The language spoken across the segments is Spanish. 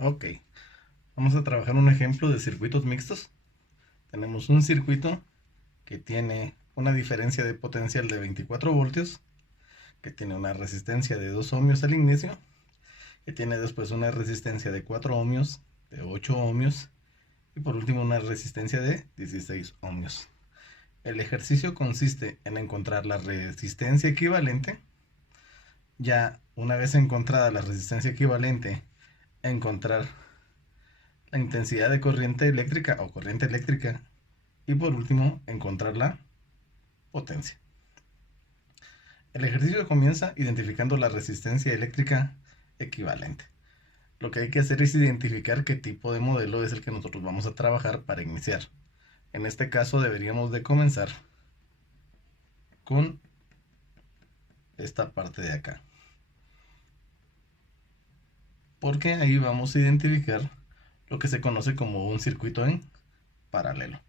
Ok, vamos a trabajar un ejemplo de circuitos mixtos. Tenemos un circuito que tiene una diferencia de potencial de 24 voltios, que tiene una resistencia de 2 ohmios al inicio, que tiene después una resistencia de 4 ohmios, de 8 ohmios y por último una resistencia de 16 ohmios. El ejercicio consiste en encontrar la resistencia equivalente. Ya una vez encontrada la resistencia equivalente, encontrar la intensidad de corriente eléctrica o corriente eléctrica y por último encontrar la potencia. El ejercicio comienza identificando la resistencia eléctrica equivalente. Lo que hay que hacer es identificar qué tipo de modelo es el que nosotros vamos a trabajar para iniciar. En este caso deberíamos de comenzar con esta parte de acá, porque ahí vamos a identificar lo que se conoce como un circuito en paralelo.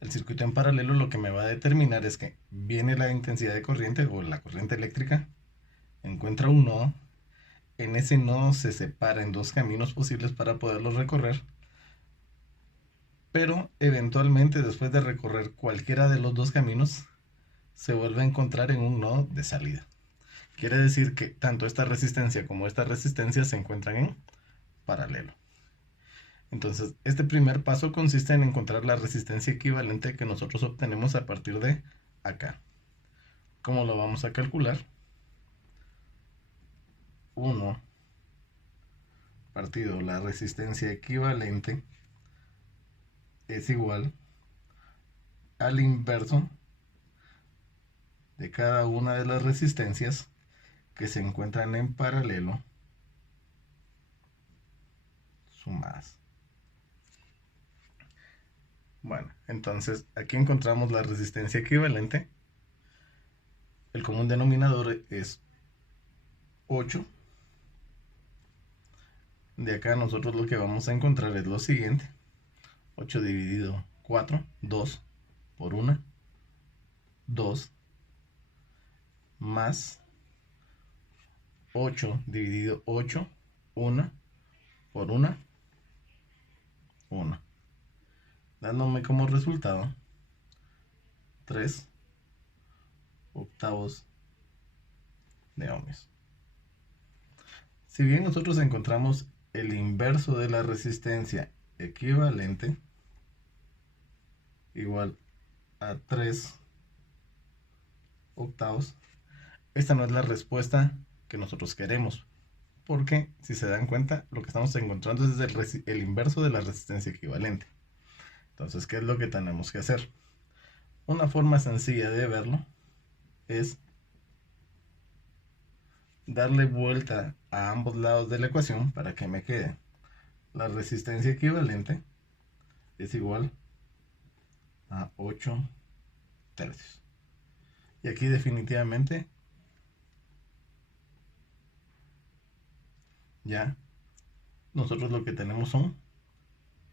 El circuito en paralelo lo que me va a determinar es que viene la intensidad de corriente o la corriente eléctrica, encuentra un nodo, en ese nodo se separa en dos caminos posibles para poderlos recorrer, pero eventualmente después de recorrer cualquiera de los dos caminos se vuelve a encontrar en un nodo de salida. Quiere decir que tanto esta resistencia como esta resistencia se encuentran en paralelo. Entonces, este primer paso consiste en encontrar la resistencia equivalente que nosotros obtenemos a partir de acá. ¿Cómo lo vamos a calcular? 1 partido la resistencia equivalente es igual al inverso de cada una de las resistencias que se encuentran en paralelo sumadas. Bueno, entonces aquí encontramos la resistencia equivalente. El común denominador es 8. De acá nosotros lo que vamos a encontrar es lo siguiente. 8 dividido 4, 2 por 1, 2 más 8 dividido 8, 1 por 1, 1. Dándome como resultado 3 octavos de ohmios. Si bien nosotros encontramos el inverso de la resistencia equivalente igual a 3 octavos, esta no es la respuesta que nosotros queremos, porque si se dan cuenta lo que estamos encontrando es el inverso de la resistencia equivalente. Entonces, ¿qué es lo que tenemos que hacer? Una forma sencilla de verlo es darle vuelta a ambos lados de la ecuación para que me quede la resistencia equivalente es igual a 8 tercios. Y aquí definitivamente ya nosotros lo que tenemos son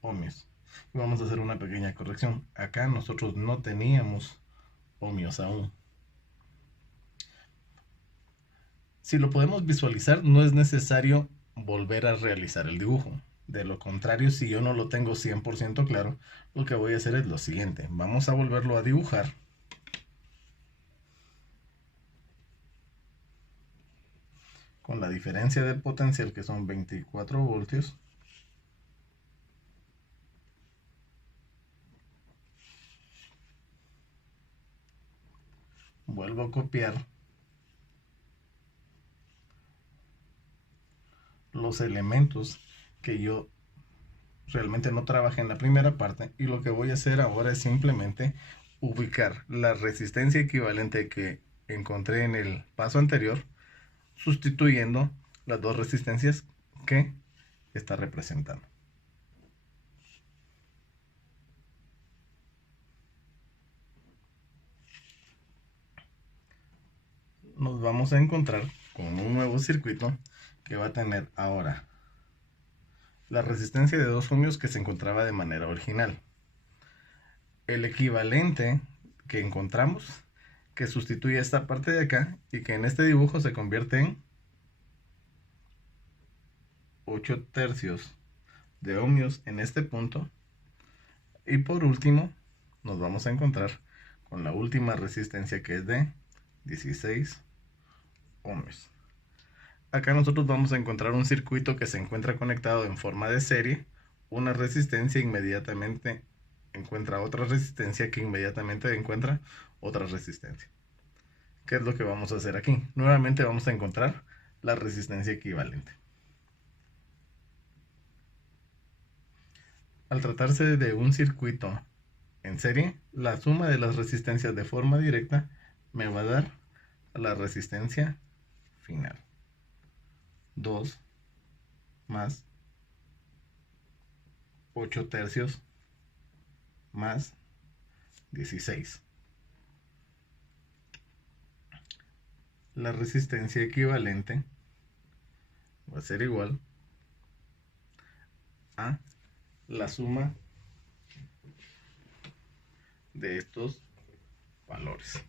ohmios. Y vamos a hacer una pequeña corrección. Acá nosotros no teníamos ohmios aún. Si lo podemos visualizar, no es necesario volver a realizar el dibujo. De lo contrario, si yo no lo tengo 100% claro, lo que voy a hacer es lo siguiente. Vamos a volverlo a dibujar. Con la diferencia de potencial que son 24 voltios. Vuelvo a copiar los elementos que yo realmente no trabajé en la primera parte, y lo que voy a hacer ahora es simplemente ubicar la resistencia equivalente que encontré en el paso anterior, sustituyendo las dos resistencias que está representando. Nos vamos a encontrar con un nuevo circuito que va a tener ahora la resistencia de 2 ohmios que se encontraba de manera original, el equivalente que encontramos que sustituye esta parte de acá y que en este dibujo se convierte en 8 tercios de ohmios en este punto. Y por último, nos vamos a encontrar con la última resistencia, que es de 16 ohmios. Acá nosotros vamos a encontrar un circuito que se encuentra conectado en forma de serie. Una resistencia inmediatamente encuentra otra resistencia, que inmediatamente encuentra otra resistencia. ¿Qué es lo que vamos a hacer aquí? Nuevamente vamos a encontrar la resistencia equivalente. Al tratarse de un circuito en serie, la suma de las resistencias de forma directa me va a dar la resistencia final. 2 más 8 tercios más 16. La resistencia equivalente va a ser igual a la suma de estos valores.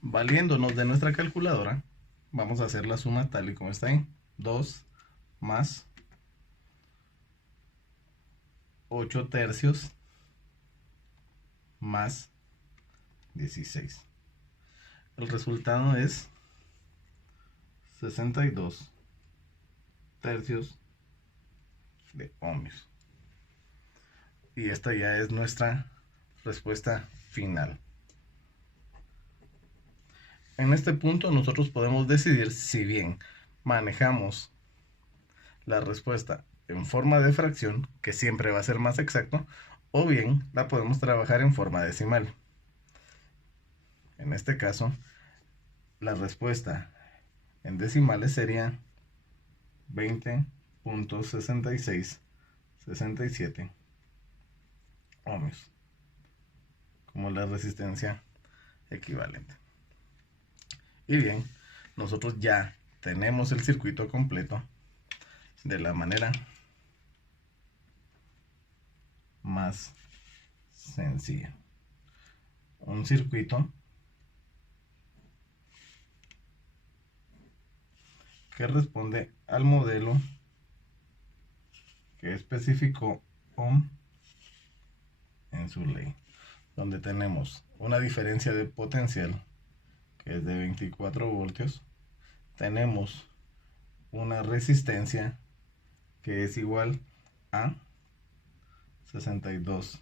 Valiéndonos de nuestra calculadora, vamos a hacer la suma tal y como está ahí. 2 más 8 tercios más 16. El resultado es 62 tercios de ohmios. Y esta ya es nuestra respuesta final. En este punto nosotros podemos decidir si bien manejamos la respuesta en forma de fracción, que siempre va a ser más exacto, o bien la podemos trabajar en forma decimal. En este caso, la respuesta en decimales sería 20.6667 ohmios como la resistencia equivalente. Y bien, nosotros ya tenemos el circuito completo de la manera más sencilla. Un circuito que responde al modelo que especificó Ohm en su ley, donde tenemos una diferencia de potencial que es de 24 voltios, tenemos una resistencia que es igual a 62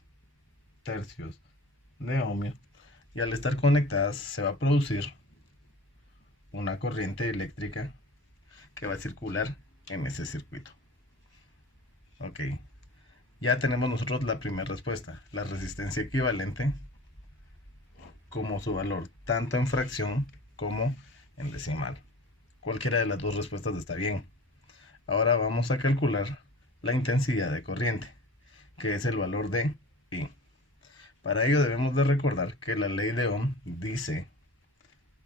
tercios de ohmio, y al estar conectadas se va a producir una corriente eléctrica que va a circular en ese circuito. Ok, ya tenemos nosotros la primera respuesta, la resistencia equivalente, como su valor tanto en fracción como en decimal. Cualquiera de las dos respuestas está bien. Ahora vamos a calcular la intensidad de corriente, que es el valor de I. Para ello debemos de recordar que la ley de Ohm dice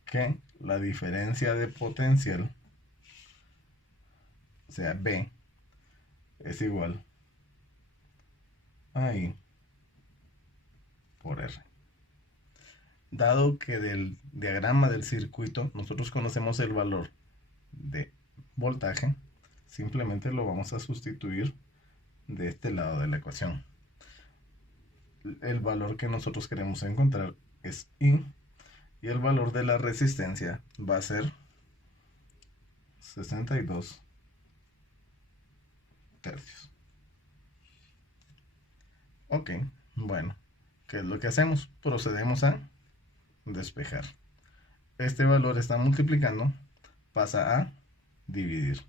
que la diferencia de potencial, o sea B, es igual a I por R. Dado que del diagrama del circuito nosotros conocemos el valor de voltaje, simplemente lo vamos a sustituir de este lado de la ecuación. El valor que nosotros queremos encontrar es I, y el valor de la resistencia va a ser 62 tercios. Ok, bueno, ¿qué es lo que hacemos? Procedemos a despejar. Este valor está multiplicando, pasa a dividir,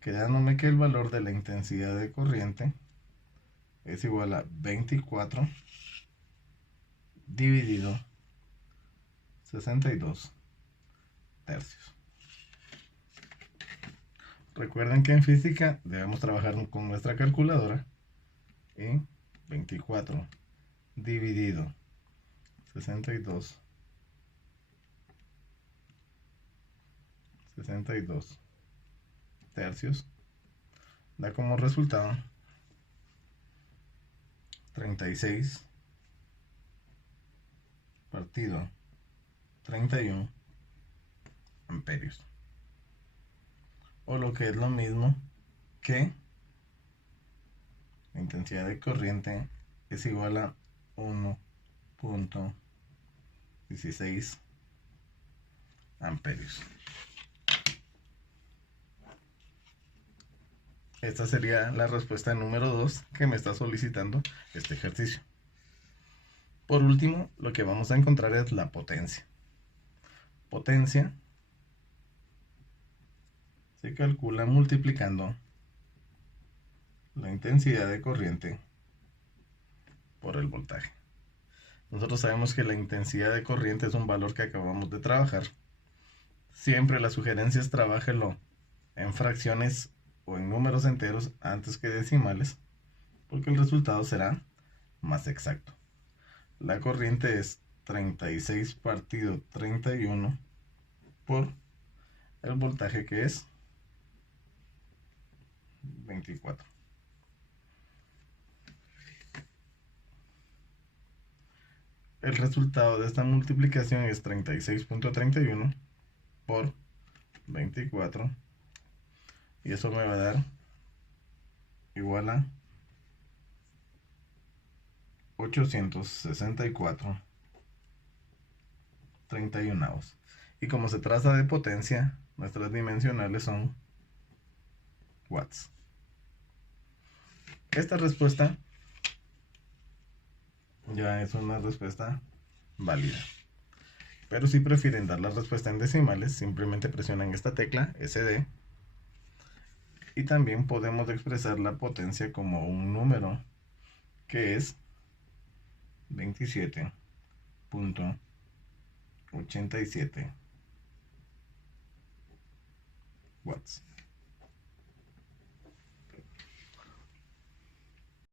quedándome que el valor de la intensidad de corriente es igual a 24 dividido 62 tercios. Recuerden que en física debemos trabajar con nuestra calculadora, y 24 dividido 62 tercios da como resultado 36 partido 31 amperios. O lo que es lo mismo que la intensidad de corriente es igual a 1.16 amperios. Esta sería la respuesta número 2 que me está solicitando este ejercicio. Por último, lo que vamos a encontrar es la potencia. Potencia se calcula multiplicando la intensidad de corriente por el voltaje. Nosotros sabemos que la intensidad de corriente es un valor que acabamos de trabajar. Siempre la sugerencia es trabájelo en fracciones o en números enteros antes que decimales, porque el resultado será más exacto. La corriente es 36 partido 31 por el voltaje, que es 24. El resultado de esta multiplicación es 36.31 por 24, y eso me va a dar igual a 864/31. Y como se trata de potencia, nuestras dimensionales son watts. Esta respuesta ya es una respuesta válida. Pero si prefieren dar la respuesta en decimales, simplemente presionan esta tecla SD. Y también podemos expresar la potencia como un número, que es 27.87 watts.